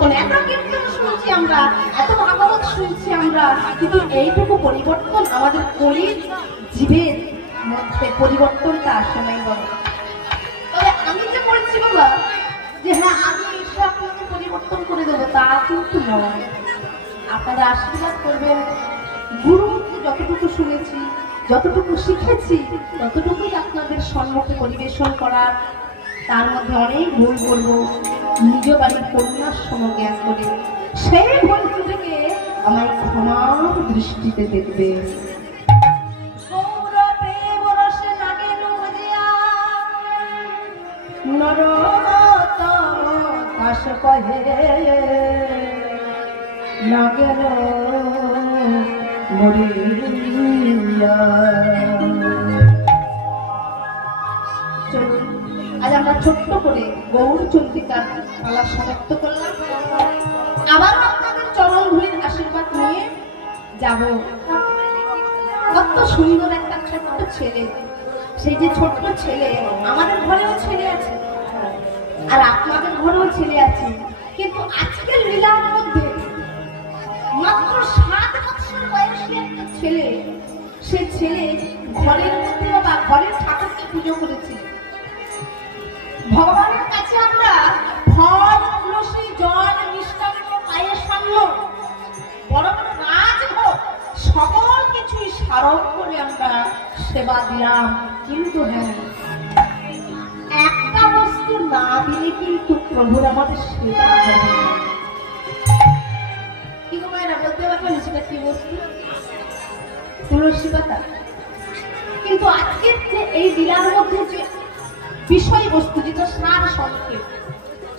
পরিবর্তন, এত কীর্তন শুনছি আমরা, এত ভাগবত শুনছি আমরা, কিন্তু এইটুকু পরিবর্তন আমাদের কলির জীবের মধ্যে পরিবর্তনটা আসে নাই বলো। তবে আমি যে বলছি বাবা যে হ্যাঁ আমি এসে আপনাকে পরিবর্তন করে দেবো, তা কিন্তু নয়। আপনারা আশীর্বাদ করবেন, গুরু যতটুকু শুনেছি, যতটুকু শিখেছি, ততটুকুই আপনাদের সম্মুখে পরিবেশন করার। তার মধ্যে অনেক ভুল বলবো, নিজ বাড়ির কন্যার সমজ্ঞান করে সেই ভুলগুলোকে আমায় ক্ষমার দৃষ্টিতে দেখবে। আজ আমরা ছোট্ট করে গৌর চন্দ্রিকার পালা সমাপ্ত করলাম। আবার আপনাদের চরণ ধুলির আশীর্বাদ নিয়ে যাব। কত সুন্দর একটা ছোট্ট ছেলে, সেই যে ছোট্ট ছেলে, আমাদের ঘরেও ছেলে আছে আর আপনাদের ঘরেও ছেলে আছে, কিন্তু আজকের লীলার মধ্যে মাত্র 7 বছর বয়সী একটা ছেলে, সে ছেলে ঘরের মধ্যে বা ঘরের ঠাকুরকে পুজো করেছে। ভগবানের কাছে আমরা ফল, তুলসী, জল, মিষ্টান্ন, পায়েসান্ন, বড় বড় কাজ হোক, সকল কিছুই স্মারণ করে আমরা সেবা দিলাম। কিন্তু হ্যাঁ, একটা বস্তু না দিলে কিন্তু প্রভুর আমাদের সেবা হবে না। কি মায়েরা বলতে পারবেন সেটা কি বস্তু? তুলসী পাতা। কিন্তু আজকের যে এই লীলার মধ্যে যে বিষয়বস্তু, যেটা সার সংক্ষেপ,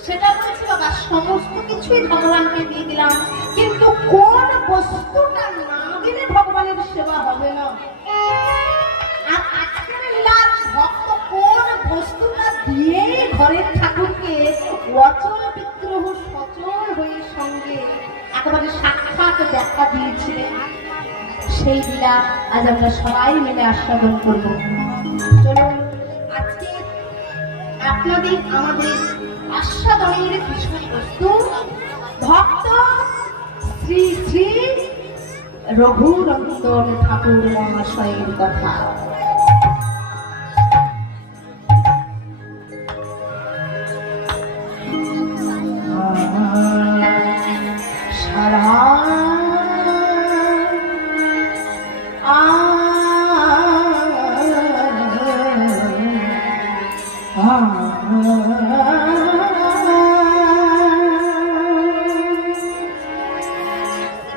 সেটা বলছি বাবা সমস্ত কিছুই ভগবানকে দিয়ে দিলাম, কিন্তু কোন বস্তুটা না দিলে ভগবানের সেবা হবে না। আর আজকের লীলার ভক্ত কোন বস্তুটা দিয়ে ঘরের ঠাকুরকে অচল বিগ্রহ সচল হয়ে সঙ্গে একেবারে সাক্ষাৎ দেখা দিয়েছিলেন, সেই লীলা আজ আমরা সবাই মিলে আস্বাদন করব। চলুন আজকে আপনাদের আমাদের আস্বাদনের বিষয়বস্তু ভক্ত শ্রী শ্রী রঘুনন্দন ঠাকুর মহাশয়ের কথা।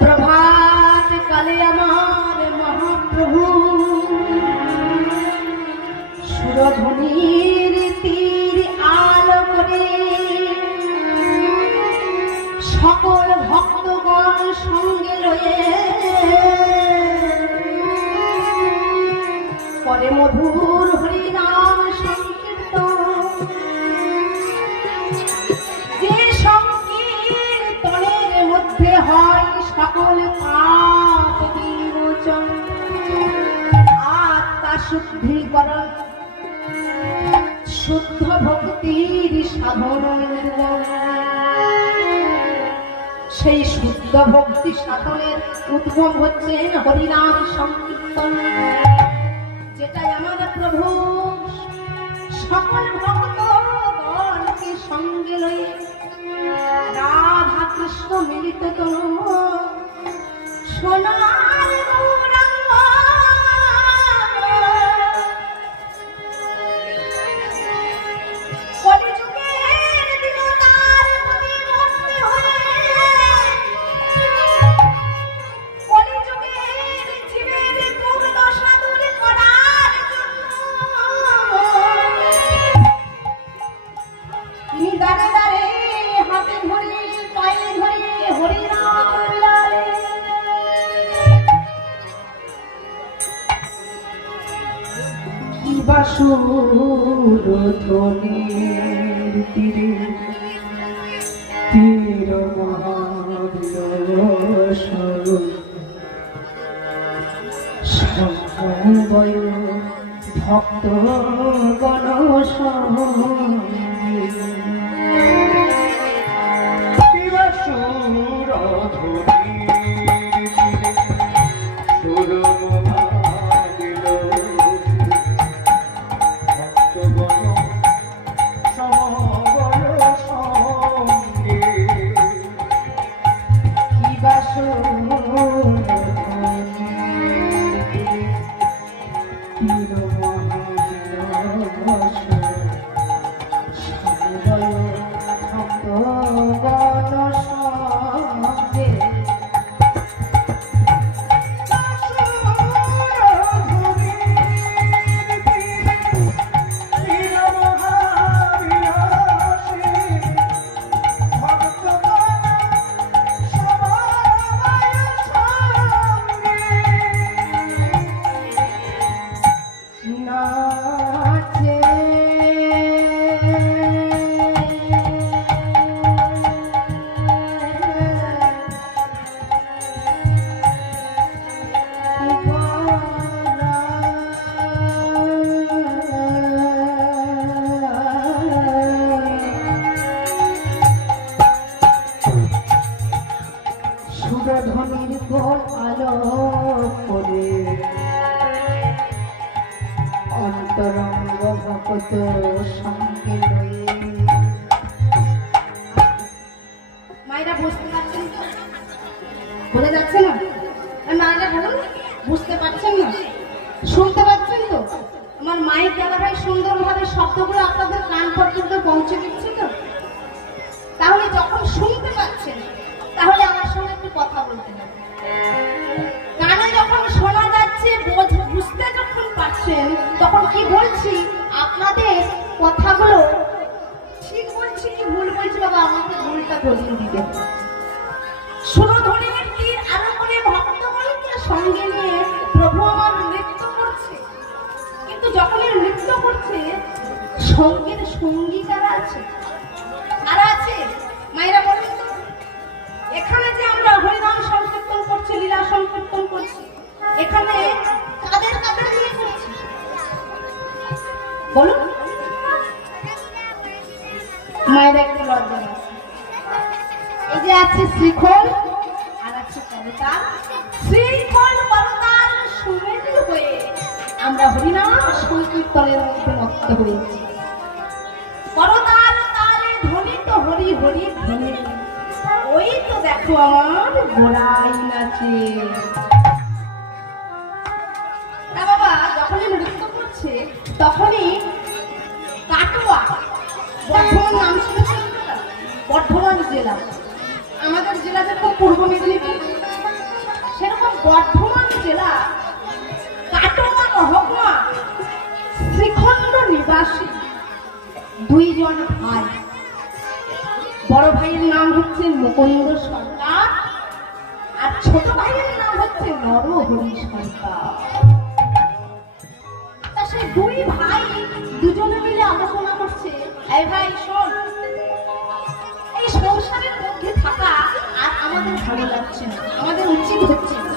প্রভাত কালে আমার মহাপ্রভু সুরধ্বনির তীর আলো করে সকল ভক্তগণ সঙ্গে রয়ে পরে মধুর হরিনাম সংকীর্তন। যে সংকীর্তনের মধ্যে হয় সকল পাপ বিমোচন, আত্মা শুদ্ধিকরণ, শুদ্ধ ভক্তির সাধন, সেই শুদ্ধ ভক্তি সাধনের উদ্গম হচ্ছেন হরিনাম সংকীর্তন, যেটাই আমার প্রভু সকল ভক্তগণকে সঙ্গে লয়ে রাধা কৃষ্ণ মিলিত তনু সোনার গৌরাঙ্গ কলিযুগের দিনদার পরিবর্তে হয়ে কলিযুগের জীবের দুর্দশা দূর করার তিনি দাঁড়ে দাঁড়ে হাতে ধরে পায়ে ধরে হরিনাম লালে। কি বাসুরধ্বনির তীরে তীর মহাবিলসর সমবয় ভক্ত গণ সঙ্গে অন্তরঙ্গ ভকত সঙ্গে লয়ে। মায়েরা বুঝতে পারছেন তো? বোঝা যাচ্ছে না? মায়েরা বলুন, বুঝতে পারছেন না? শুনতে পাচ্ছেন তো? আমার মায়ের দাদাভাই সুন্দরভাবে শব্দগুলো আপনাদের কান পর্যন্ত পৌঁছে দিচ্ছে তো? তাহলে যখন শুনতে পাচ্ছেন, তাহলে আমার সঙ্গে একটু কথা বলতে হবে। কানে যখন শোনা যাচ্ছে, বুঝতে যখন পারছেন, তখন কি বলছি আপনাদের কথাগুলো ঠিক বলছি কি ভুল বলছি, বাবা আমাকে ভুলটা ধরিয়ে দিতে। সুরধনের তীর আরো করে ভক্তগণকে সঙ্গে নিয়ে প্রভু আমার নৃত্য করছে, কিন্তু যখন নৃত্য করছে সঙ্গের সঙ্গী কারা আছে? কারা আছে মায়েরা বলেন তো? এখানে যে আমরা হরিনাম সংকীর্তন করছি, লীলা সংকীর্তন করছি, এখানে কাদের কাদের নিয়ে করছি বলুন? মায়েরা একটু লজ্জা আছে। এই যে আছে শ্রীখোল আর আছে করতাল। শ্রীখোল করতাল সুমেরু হয়ে আমরা হরিনাম সংকীর্তনের মধ্যে মত্ত হয়েছি। করতাল তালে ধ্বনিত হরি হরি ধ্বনি, ওই তো দেখো আমার গোড়াই নাচে। না বাবা, যখনই নৃত্য করছে তখনই কাটোয়া, বর্ধমান নাম শুনেছেন? বর্ধমান জেলা, আমাদের জেলা যেরকম পূর্ব মেদিনীপুর, সেরকম বর্ধমান জেলা কাটোয়া মহকুমা শ্রীখণ্ড নিবাসী দুইজন ভাই। বড় ভাইয়ের নাম হচ্ছে মুকুন্দ সরকার আর ছোট ভাইয়ের নাম হচ্ছে নরহরি সরকার। তা সে দুই ভাই দুজনে মিলে আলোচনা করছে, এই ভাই শোন, এই সংসারের মধ্যে থাকা আর আমাদের ভালো লাগছে না, আমাদের উচিত হচ্ছে না।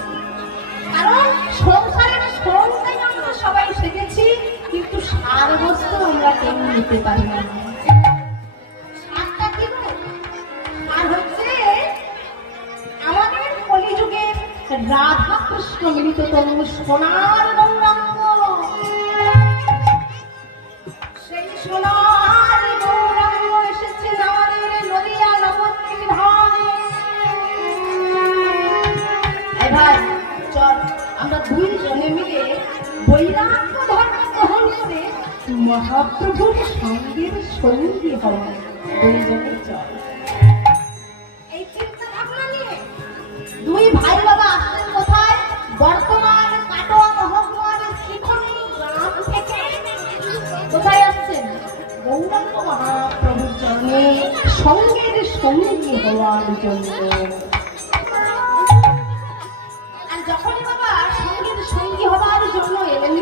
কারণ সংসারের সরঞ্জাম আমরা সবাই শিখেছি, কিন্তু সার বস্তু আমরা কেউ নিতে পারি না। সারটা কি গো? আর হচ্ছে আমাদের কলিযুগের রাধা কৃষ্ণ মিলিত তরু সোনার গৌরাঙ্গ, সেই সোনার গৌরাঙ্গ এসেছে আমাদের নদিয়া নবদ্বীপ ধামে। এই ভাই চল, আমরা দুইজনে মিলে বৈরাগ্য ধর্ম গ্রহণ করে মহাপ্রভুর সঙ্গের সঙ্গী হব। দুইজনে চল। এই চিন্তা ভাবনা নিয়ে দুই ভাই বাবা আসলেন কোথায়? বর্তমান কাটোয়া মহকুমার শ্রীখণ্ড গ্রাম থেকে। কোথায় আসছেন? গৌরাঙ্গ মহাপ্রভুর চরণে সঙ্গের সঙ্গী হওয়ার জন্য। আর যখনই বাবা সঙ্গের সঙ্গী হওয়ার জন্য এলেন,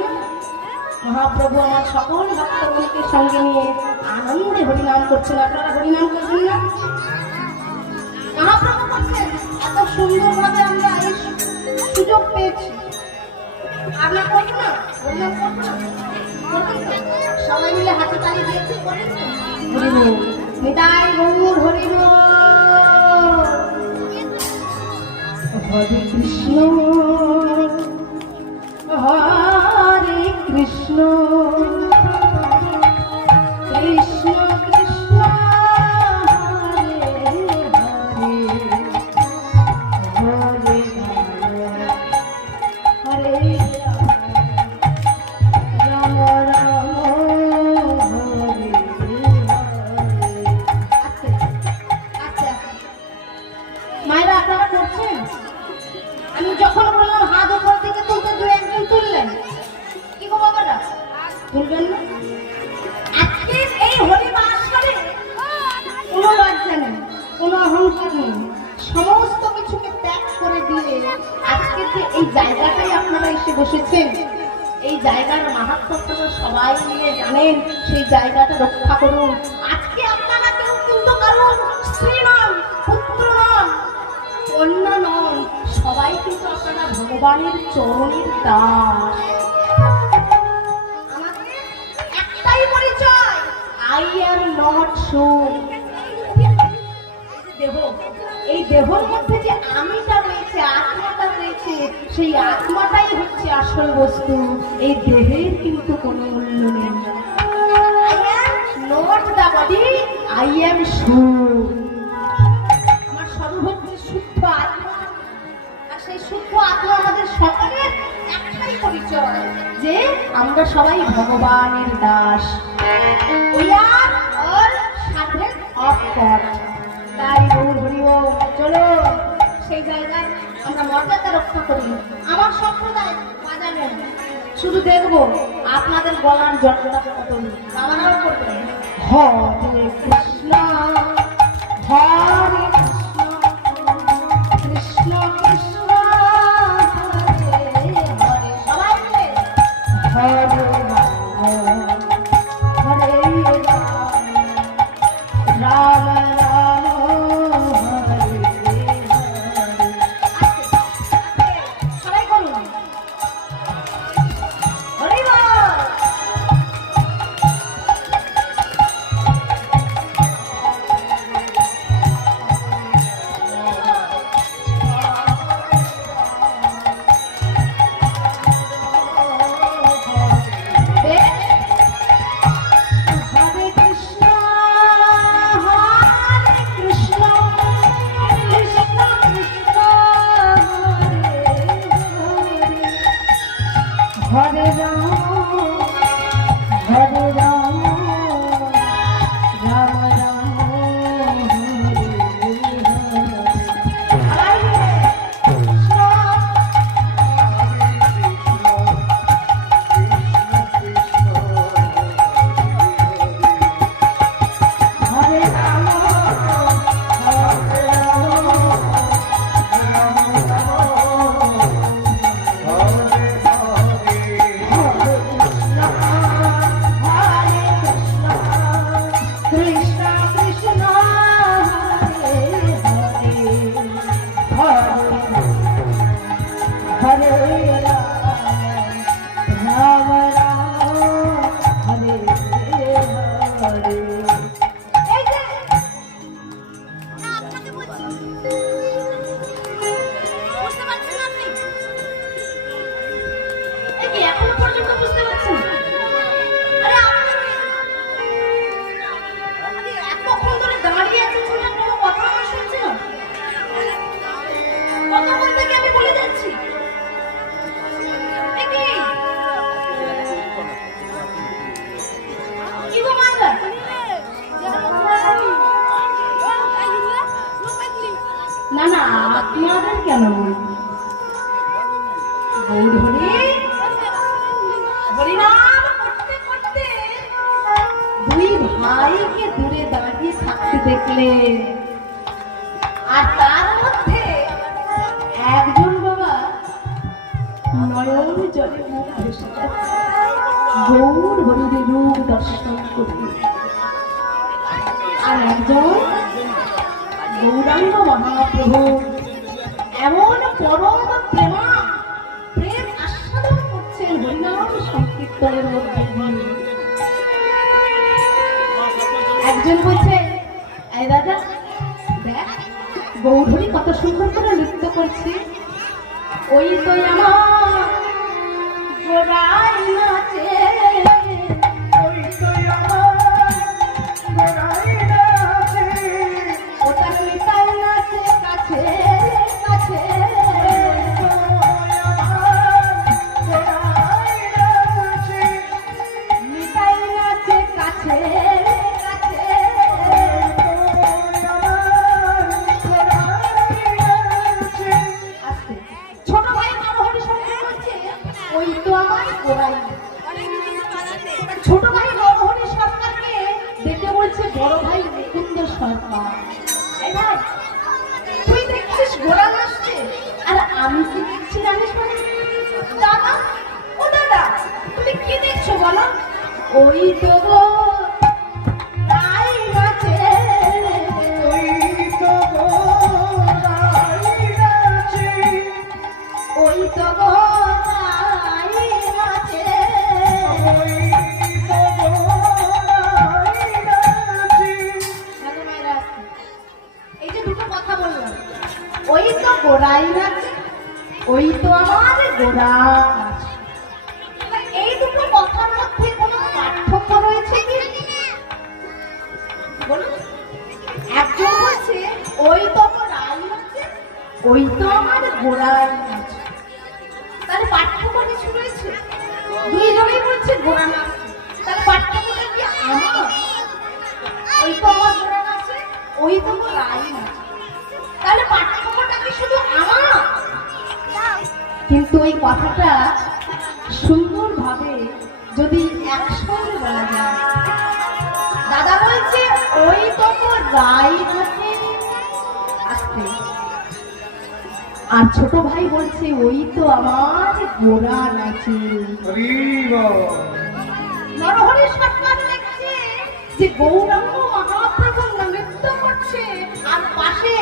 মহাপ্রভু আমার সকল ভক্তগণকে সঙ্গে নিয়ে আনন্দে হরিনাম করছেন। আপনারা হরিনাম করছেন না? মহাপ্রভু করছেন। এত সুন্দরভাবে আমরা এই সুযোগ পেয়েছি, আপনারা করবেন না? হরিনাম করবেন না? সবাই মিলে হাতে তালি দিয়েছি, করেন না? হরিবল নিতাই গৌর হরিবল। হরে কৃষ্ণ হরে কৃষ্ণ কৃষ্ণ কৃষ্ণ হরে হরে হরে আজকে যে এই জায়গাটাই আপনারা এসে বসেছেন, এই জায়গার মাহাত্ম্যটা সবাই মিলে জানেন, সেই জায়গাটা রক্ষা করুন। আজকে আপনারা কেউ কিন্তু কারণ স্ত্রী নন, পুত্র নন, কন্যা নন, সবাই কিন্তু আপনারা ভগবানের চরণের দাস। আমাদের একটাই পরিচয়, আই এম নট সো। দেহ, এই দেহর মধ্যে যে আমিটা রয়েছে, আত্মাটা রয়েছে, সেই আত্মাটাই হচ্ছে আসল বস্তু। এই দেহের কিন্তু কোনো মূল্য নেই। I am not the body, I am soul. আমার স্বরূপ হচ্ছে শুদ্ধ আত্মা, আর সেই শুদ্ধ আত্মা আমাদের সকলের একটাই পরিচয়, যে আমরা সবাই ভগবানের Das. We are all servant of god. তাই গৌর হরিও, চলো সেই জায়গায় আমরা মর্যাদা রক্ষা করি। আমার সম্প্রদায় বাজাবেন, শুধু দেখবো আপনাদের গলার জটটা কত কামনাও করবেন। হরে কৃষ্ণ হরে কৃষ্ণ কৃষ্ণ হরে হরে, সবাই মিলে হরে হরে রাম না না, আপনাদের কেন হরিনাম করতে করতে দুই ভাইকে দূরে দাঁড়িয়ে থাকতে দেখলে, আর তার মধ্যে একজন বাবা নয়ন জলে মুখ ভেসে যাচ্ছে গৌর হরির রূপ দর্শন করতে, আর একজন গৌরাঙ্গ মহাপ্রভু এমন পরম প্রেম আস্বাদন করছেন হরিনাম সংকীর্তনের মধ্যে। একজন বলছে, এই দাদা দেখ গৌরহরি কত সুন্দর করে নৃত্য করছে, ওই তো আমার গোড়াই নাচে, ওই তো আমার গোড়াই নাচে, ওটা নিতাই নাচে কাছে কাছে, নিতাই নাচে কাছে কাছে। ছোট ভাই নরহরি সরকার বলছে, ওই তো আমার গোড়াই। ছোট ভাই নরহরি সরকারকে দেখে বলছে বড় ভাই মুকুন্দ সরকার, তুই দেখছিস ঘোড়া নাচছে আর আমি ওই তো গো রাই নাচে, ওই তো গো রাই নাচে, ওই তো গো রাই নাচে, ওই তো গো রাই নাচে। দেখো মায়েরা, এই যে দুটো কথা বললাম, ওই তো গোড়াই নাচে, ওই তো আমার গোড়া নাচে, এই দুটো কথার মধ্যে কোনো পার্থক্য রয়েছে কি বলুন? একজন বলছে ওই তো গোড়াই নাচে, ওই তো আমার গোড়াই নাচে, তাহলে পার্থক্য কিছু রয়েছে? দুইজনেই বলছে গোড়া নাচে, তাহলে পার্থক্যটা কি আমার? ওই তো আমার গোড়া নাচে, ওই তো গোড়াই নাচে, তাহলে পার্থক্যটা কি শুধু আমার? কিন্তু ওই কথাটা সুন্দরভাবে যদি একসঙ্গে বলা যায়, দাদা বলছে ওই তো রাই নাচে আসতে, আর ছোট ভাই বলছে ওই তো আমার গোড়া নাচে। হরি বল। নরহরি সরকার দেখছে যে গৌরাঙ্গ মহাপ্রভু নৃত্য করছে, আর পাশে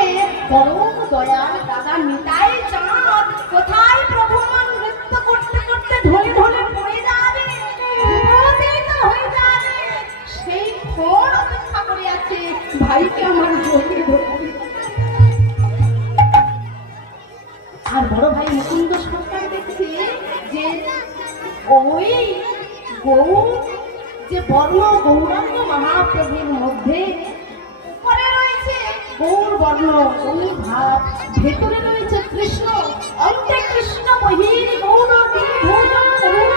পরম দয়াল দাদা নিতাই চাঁদ কোথায় প্রভু নৃত্য করতে করতে ঢলে ঢলে পড়ে যাবে, ভূমিত হয়ে যাবে, সেই ক্ষণ অপেক্ষা করে আছে ভাইকে আমার জড়িয়ে ধরবে। আর বড় ভাই মুকুন্দ সরকার দেখছে যে ওই গৌর যে বর্ণ গৌরাঙ্গ মহাপ্রভুর মধ্যে উপরে রয়েছে গৌর বর্ণ গৌর ভাব, ভেতরে রয়েছে কৃষ্ণ, অন্তে কৃষ্ণ বহির গৌর ভোজন করুণ,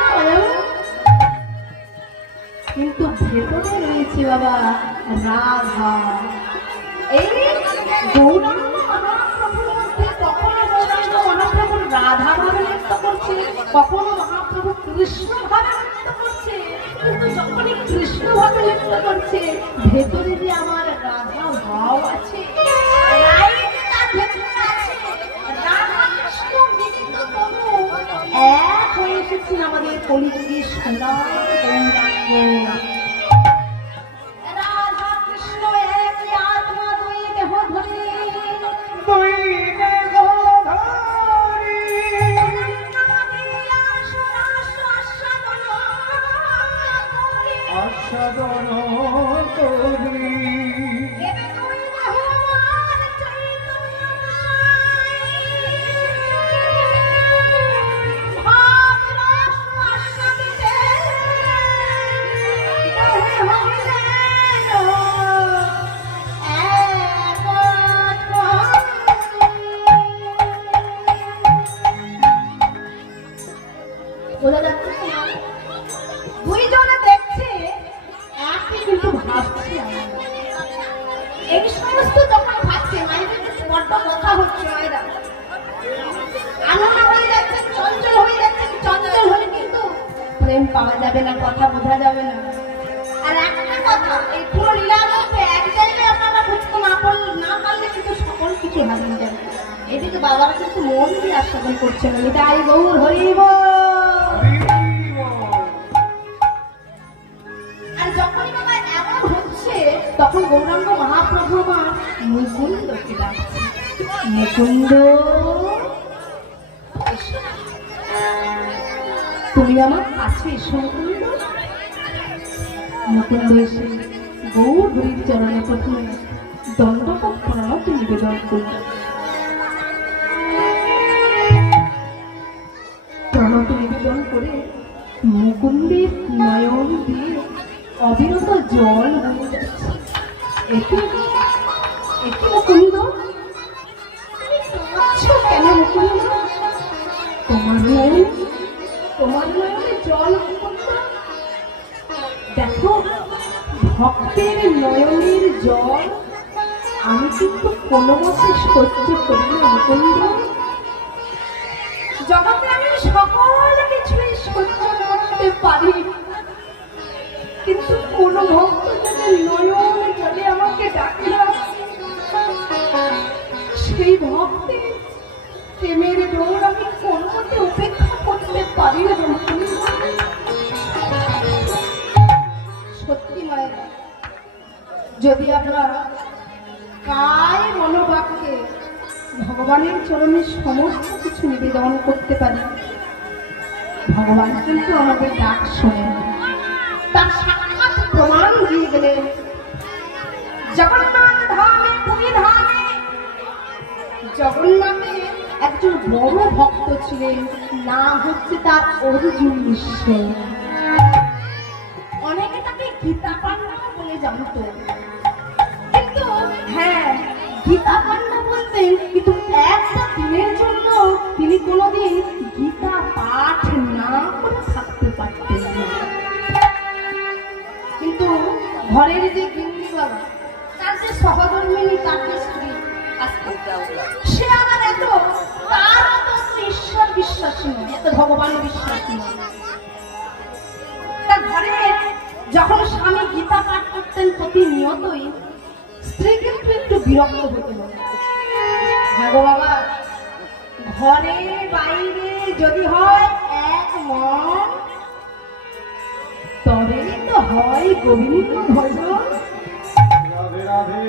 কিন্তু ভেতরে রয়েছে বাবা রাধা। এই গৌরাঙ্গ মহাপ্রভুর মধ্যে কখনো গৌরাঙ্গ মহাপ্রভুর রাধা ভাবে নৃত্য করছে, কখনো মহাপ্রভু কৃষ্ণ ভাবে নৃত্য করছে, কিন্তু যখনই কৃষ্ণ ভাবে নৃত্য করছে ভেতরে যে আমার রাধা ভাব আছে, রাই যে তার ভেতরে আছে, রাধা কৃষ্ণ মিলিত তনু এক হয়ে এসেছেন আমাদের কলিযুগের সোনার গৌরাঙ্গ। রাধা কৃষ্ণ এক আত্মা দুই দেহ ধরে, দুই দেহ ধরি, আস্বাদন করি। দুইজনে দেখছে একই, কিন্তু ভাবছে এই সমস্ত যখন ভাবছে মায়েদের বড্ড কথা হচ্ছে, মায়েরা আনন্দ হয়ে যাচ্ছে, চঞ্চল হয়ে যাচ্ছে, চঞ্চল হলে কিন্তু প্রেম পাওয়া যাবে না, কথা বোঝা যাবে না। আর একটা কথা, এই পুরো লীলার মধ্যে এক জায়গায় আপনারা বুঝতে না পারলে কিন্তু সকল কিছু হারিয়ে যাবে। এদিকে বাবারা কিন্তু মন দিয়ে আস্বাদন করছেন, তাই গৌর হরিব। আর যখনই বাবা এমন হচ্ছে তখন গৌরাঙ্গ মহাপ্রভু আমার মুকুন্দকে ডাকছে, মুকুন্দ তুমি আমার কাছে এসো মুকুন্দ। মুকুন্দ এসে গৌর হরির চরণে প্রথমে দণ্ডক প্রণতি নিবেদন করল। প্রণতি নিবেদন করে মুকুন্দের নয়ন দিয়ে অবিরত জল বয়ে যাচ্ছে। একটু মুকুন্দ, কেন মুকুন্দ? তোমার নয়নে জল মুকুন্দ, দেখো ভক্তের নয়নের জল আমি কিন্তু কোনো মতে সহ্য করি না মুকুন্দ। জগতে আমি সকল কিছুই সহ্য করতে পারি, কিন্তু কোন ভক্ত যদি নয়ন জলে আমাকে ডাকে না, সেই ভক্তের প্রেমের ডোর আমি কোন মতে উপেক্ষা করতে পারি না। যদি আমরা কায় মনোবাক্যে ভগবানের চরণে সমস্ত কিছু নিবেদন করতে পারি, ভগবান কিন্তু আমাদের ডাক শোনেন। তার সাক্ষাৎ প্রমাণ দিয়ে গেলেন জগন্নাথ ধামে, পুরী ধামে। জগন্নাথের একজন বড় ভক্ত ছিলেন, নাম হচ্ছে তার অর্জুন মিশ্র। অনেকে তাকে গীতা পান্ডা বলে জানত, কিন্তু হ্যাঁ গীতা পান্ডা বলতেন, কিন্তু একটা দিনের জন্য তিনি কোনোদিন গীতা পাঠ না করে থাকতে পারতেন না। কিন্তু ঘরের যে গিন্নিবালা, তার যে সহধর্মিনী, তার যে স্ত্রী, সে আবার এত তার মতো ঈশ্বর বিশ্বাসী নয়, এত ভগবান বিশ্বাসী নয়। তার ঘরে যখন স্বামী গীতা পাঠ করতেন প্রতিনিয়তই, স্ত্রী কিন্তু একটু বিরক্ত হতেন। হ্যাঁ গো বাবা, ঘরে বাইরে যদি হয় এক মন, তবে তো হয় গোবিন্দ ভজন। রাধে রাধে।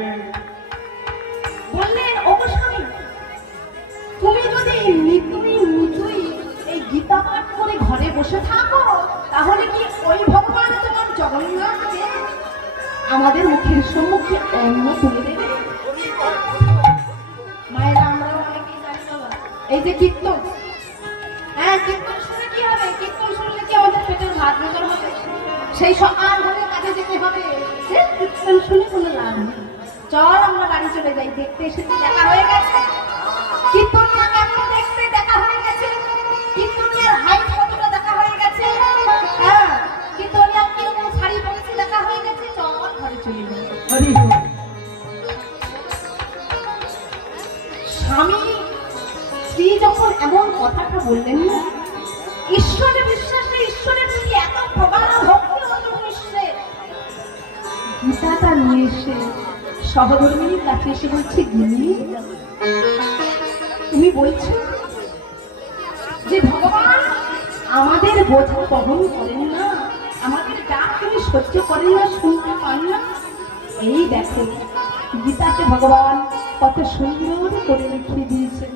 বললেন ওগো স্বামী, তুমি যদি নিতুই এই গীতা পাঠ করে ঘরে বসে থাকো, তাহলে কি ওই ভগবান তোমার জগন্নাথকে আমাদের মুখের সম্মুখে অন্ন তুলে দেবে? মায়েরা আমরা অনেকেই জানি বাবা, এই যে কীর্তন, হ্যাঁ কীর্তন শুনে কি হবে? কীর্তন শুনলে কি আমাদের পেটের ভাত নজর হবে? সেই সকাল হলে কাজে যেতে হবে, কীর্তন শুনে কোনো লাভ নেই। চল আমরা বাড়ি চলে যাই, দেখতে এসেছি দেখা হয়ে গেছে, কীর্তনিয়া কেমন দেখতে দেখা হয়ে গেছে, কীর্তনিয়ার হাইট কতটা দেখা হয়ে গেছে, হ্যাঁ কীর্তনিয়া কিরকম শাড়ি পরেছে দেখা হয়ে গেছে, চল ঘরে চলে যাই। হরি বল। স্বামী স্ত্রী যখন এমন কথাটা বললেন না, ঈশ্বরে বিশ্বাসে, ঈশ্বরের প্রতি এত প্রগাঢ় ভক্তি হলো মিশ্রে, গীতাটা নিয়ে এসে সহধর্মিনীর কাছে এসে বলছে, গিন্নি তুমি বলছো যে ভগবান আমাদের বোঝা বহন করেন না, আমাদের ডাক তিনি সহ্য করেন না, শুনতে পান না? এই দেখো গীতাতে ভগবান কত সুন্দর করে লিখে দিয়েছেন,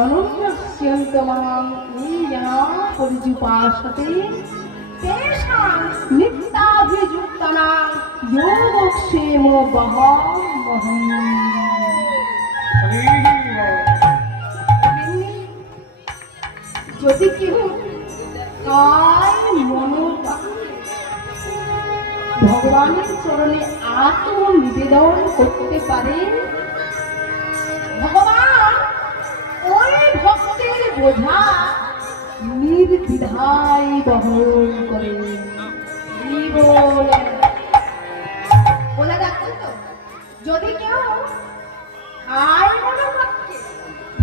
অনন্যস্যন্তমাং পরিযুপাসতে তেষাং নিত্যাভিযুক্তানাং যোগক্ষেম বহামহং। হরি বল। যদি কেউ কায় মনোবাক্যে ভগবানের চরণে আত্ম নিবেদন করতে পারে, ভগবান ওই ভক্তের বোঝা নির্দ্বিধায় বহন করে। বোঝা যাচ্ছে তো? যদি কেউ কায় মনোবাক্যে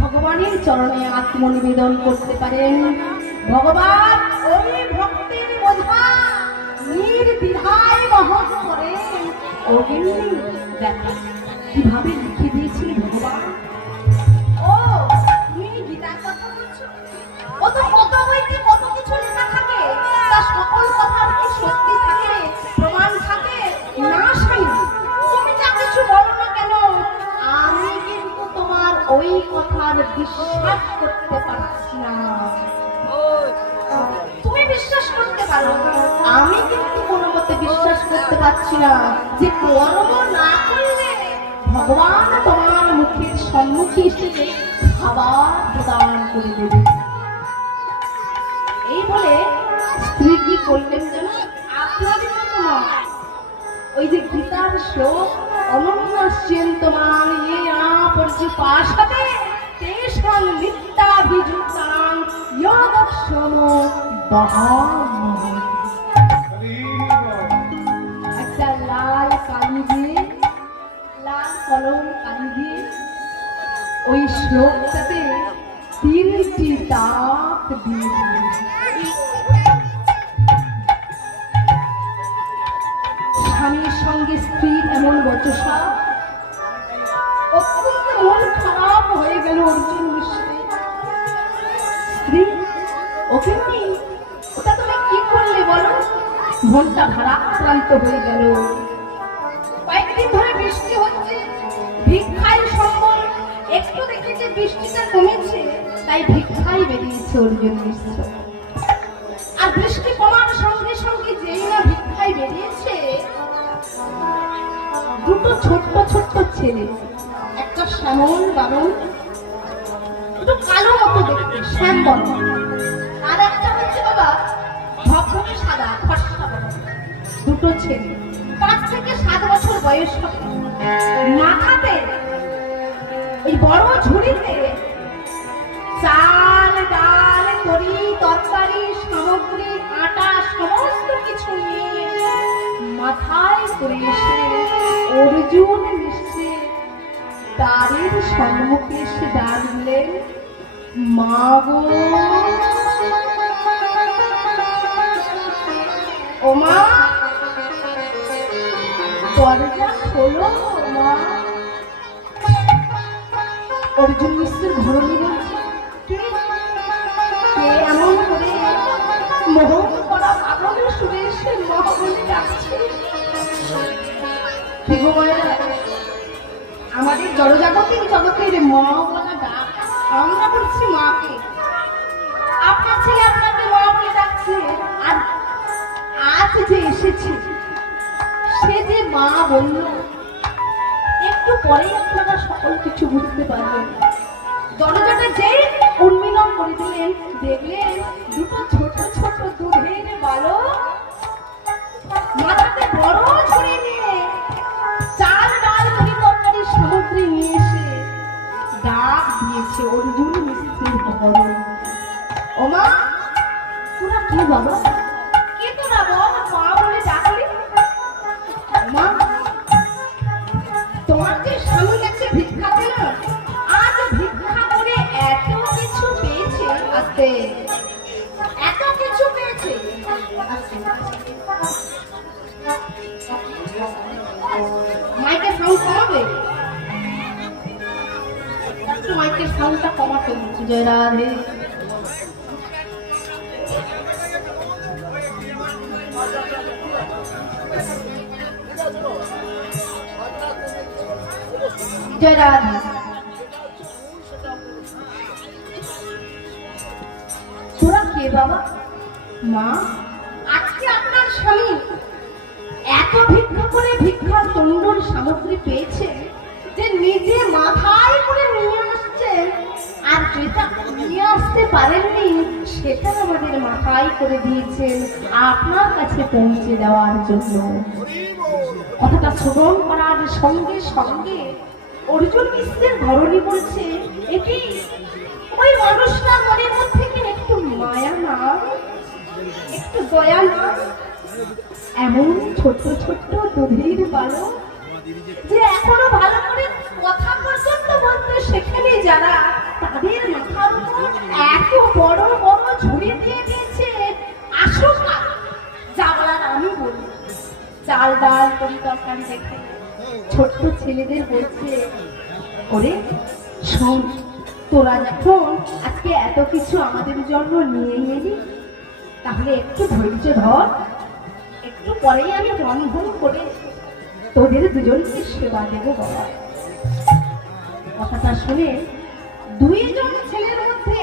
ভগবানের চরণে আত্মনিবেদন করতে পারেন, ভগবান ওই ভক্তের বোঝা নির্দ্বিধায় বহন করে। দেখো কিভাবে লিখে দিয়েছিল ভগবান। ও তুমি গীতার কথা বলছো? ও তো কত বইতে কত কিছু লেখা থাকে, তা সকল কথার কি সত্যি থাকে, প্রমাণ থাকে না? স্বামী তুমি যা কিছু বলো না কেন, আমি কিন্তু তোমার ওই কথার বিশ্বাস করতে পারছি না। তুমি বিশ্বাস করতে পারো, আমি কিন্তু কোনো মতে বিশ্বাস করতে পারছি না যে কর্ম না করলে ভগবান তোমার মুখের সম্মুখে এসে খাবার প্রদান করে দেবে। এই বলে স্ত্রী কি করলেন জানো? আপনাদের মতো নয়, ওই যে গীতার শ্লোক অনন্যস্যন্তমাং পরিযুপাসতে তেষাং নিত্যাভিযুক্তানাং যোগক্ষেম বহামহং। হরি বল। একটা লাল কালি দিয়ে, লাল কলম কালি দিয়ে ওই শ্লোকটাতে 3টি দাগ দিয়ে দিয়েছে। স্বামীর সঙ্গে স্ত্রীর এমন বচসা, অত্যন্ত মন খারাপ হয়ে গেল অর্জুন মিশ্রের। স্ত্রী ওকে নেই, ওটা তুমি কি করলে বলো? মনটা ভারাক্রান্ত হয়ে গেল। কয়েকদিন ধরে বৃষ্টিটা কমেছে, তাই ভিক্ষায় বেরিয়েছে অর্জুন মিশ্র। আর বৃষ্টি কমার সঙ্গে সঙ্গে যেই না ভিক্ষায় বেরিয়েছে, দুটো ছোট্ট ছোট্ট ছেলে, একটা শ্যামল বারণ, একটু কালো মতো দেখতে শ্যামবল, আর একটা হচ্ছে বাবা ভগ্ন সাদা ফর্সা বাবা। দুটো ছেলে 5 থেকে 7 বছর বয়স হবে। মাথাতে ওই বড় ঝুড়িতে চাল ডাল তরি তরকারি সামগ্রী আটা সমস্ত কিছু নিয়ে মাথায় করে এসে অর্জুন মিশ্রে দ্বারের সম্মুখে এসে দাঁড়িলেন। মা গো, ও মা, দরজা খোলো মা। অর্জুন মিশ্রের ঘরণী বলছে, কে এমন করে মোহন করা পাগলের সুরে এসে মা বলে ডাকছে? কি গো মায়েরা, আমাদের জড়জাগতিক জগতের মা বলা ডাক আমরা বলছি মাকে। আপনার ছেলে আপনাকে মা বলে ডাকছে, আর আজ যে এসেছে সে যে মা বলল, একটু পরে আপনারা সকল কিছু বুঝতে পারবেন। দরজাটা যেই উন্মিলন করে দিলেন, দেখলেন দুটো ছোট ছোট দুধের বালক মাথাতে বড় ঝুড়ি নিয়ে চাল ডাল তরি তরকারি সামগ্রী নিয়ে এসে ডাক দিয়েছে অর্জুন মিশ্রের ঘরে। ও মা, তোরা কি বাবা, কে তোরা বল? মা বলে ডাকলি? মা, তোমার যে স্বামী গেছে ভিক্ষাতে না, আজ ভিক্ষা করে এত কিছু পেয়েছে, আস্তে এত কিছু পেয়েছে, মাইকের সাউন্ড কমাবে, মাইকের সাউন্ডটা কমাতে হচ্ছে। জয় রাধে। জয় রাধে। তোরা কে বাবা? মা, আজকে আপনার স্বামী এত ভিক্ষা করে ভিক্ষার তন্ডুল সামগ্রী পেয়েছে যে নিজে মাথায় করে নিয়ে আসছেন, আর যেটা নিয়ে আসতে পারেননি সেটা আমাদের মাথায় করে দিয়েছেন আপনার কাছে পৌঁছে দেওয়ার জন্য। কথাটা শ্রবণ করার সঙ্গে সঙ্গে অর্জুন মিশ্রের ঘরণী বলছে, এটি ওই মানুষটার মনের মধ্যে কি একটু মায়া না, একটু দয়া না? এমন ছোট ছোট দুধের বালক যে এখনো ভালো করে কথা পর্যন্ত বলতে শেখেনি যারা, তাদের মাথার উপর এত বড় বড় ঝুড়ি দিয়ে দিয়েছে। আসুক যা বলার আমি বলি। চাল ডাল তরি তরকারি দেখে ছোট্ট ছেলেদের বলছে, ওরে শোন, তোরা যখন আজকে এত কিছু আমাদের জন্য নিয়ে এলি, তাহলে একটু ধৈর্য ধর, একটু পরেই আমি রন্ধন করে তোদের দুজনকে সেবা দেবো বাবা। কথাটা শুনে দুইজন ছেলের মধ্যে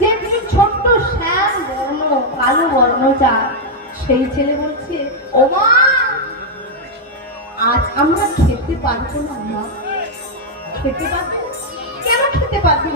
যে ছোট্ট শ্যাম বর্ণ কালো বর্ণটা, সেই ছেলে বলছে, ও মা, আজ আমরা খেতে পারবো না মা। খেতে পারবো? কেন খেতে পারবি না?